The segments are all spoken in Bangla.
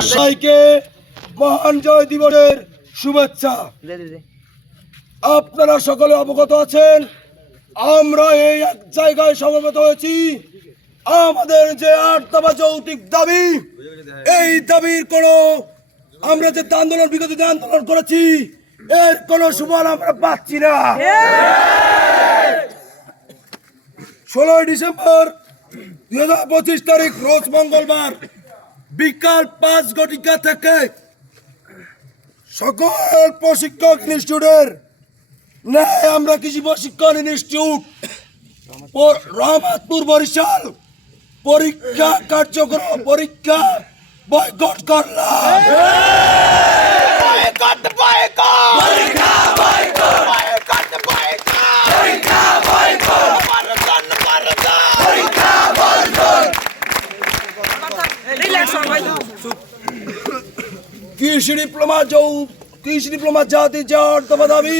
সবাইকে মহান জয় দিবসের শুভেচ্ছা। আপনারা সকলে অবগত আছেন আমরা এই এক জায়গায় সমবেত হয়েছি। আমাদের যে আট দফা যৌতিক দাবি এই দাবির কোনো আমরা যে আন্দোলন বিগত দিনে আন্দোলন করেছি এর কোনো সুফল আমরা পাচ্ছি না। ষোলোই ডিসেম্বর দুই হাজার পঁচিশ তারিখ রোজ মঙ্গলবার বিকাল পাঁচ ঘটিকা থেকে সকল প্রশিক্ষক ইনস্টিটিউটের ন্যায় আমরা কৃষি প্রশিক্ষণ ইনস্টিটিউট রহমতপুর বরিশাল পরীক্ষা কার্যক্রম পরীক্ষা বয়কট করলাম বয়কট বয়কট পরীক্ষা বয়কট বয়কট বয়কট পরীক্ষা বয়কট বর্জন বর্জন পরীক্ষা বর্জন কৃষি ডিপ্লোমা যৌ কৃষি ডিপ্লোমা জাতি যে আর্তবা দাবি।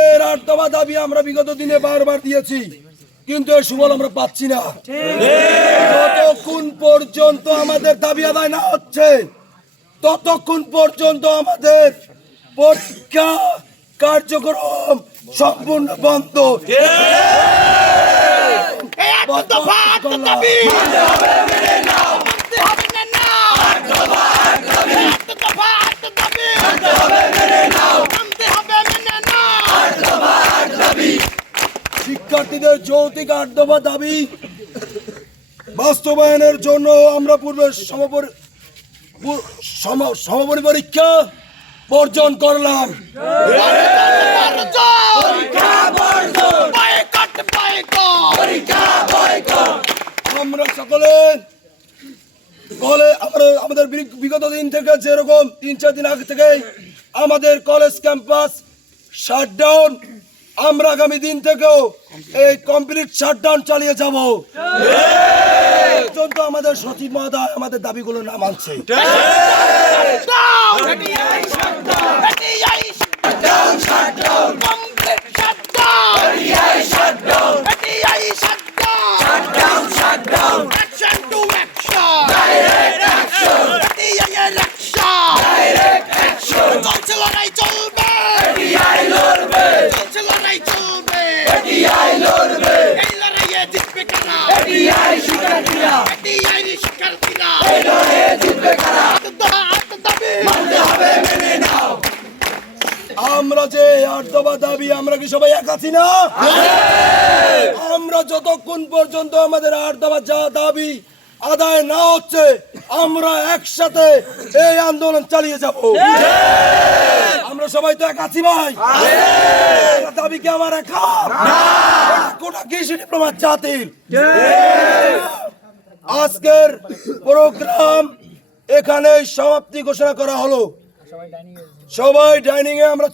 এর আর্তবা দাবি আমরা বিগত দিনে বারবার দিয়েছি কিন্তু এর সুফল আমরা পাচ্ছি না। যতক্ষণ পর্যন্ত আমাদের দাবি আদায় না হচ্ছে ততক্ষণ পর্যন্ত আমাদের পরীক্ষা কার্যক্রম সম্পূর্ণ বন্ধ। যৌতিক আট দফা দাবি। বাস্তবায়নের জন্য আমরা পূর্বে সমপরি পু- সম- সমপরি পরীক্ষা বর্জন। করলাম আমরা সকলে কলে আমরা আমাদের বিগ- বিগত দিন থেকে যেরকম তিন চার দিন আগে থেকে আমাদের কলেজ ক্যাম্পাস শাটডাউন আমরা আগামী দিন থেকেও এই কমপ্লিট শাটডাউন চালিয়ে যাব। পর্যন্ত আমাদের সচিব মহোদয় আমাদের দাবিগুলো না মানছে লড়াইয়ে জিতবে কারা আমরা যে আট দফা দাবি আমরা কি সবাই এক আছি না? আমরা যতক্ষণ পর্যন্ত আমাদের আট দফা যা দাবি আদায় না হচ্ছে আমরা একসাথে এই আন্দোলন চালিয়ে যাব। আমরা সবাই তো এক আছি ভাই। দাবি কি আমার একা। কৃষি ডিপ্লোমা জাতির। আজকের প্রোগ্রাম এখানে সমাপ্তি ঘোষণা করা হলো। সবাই ডাইনিং এ আমরা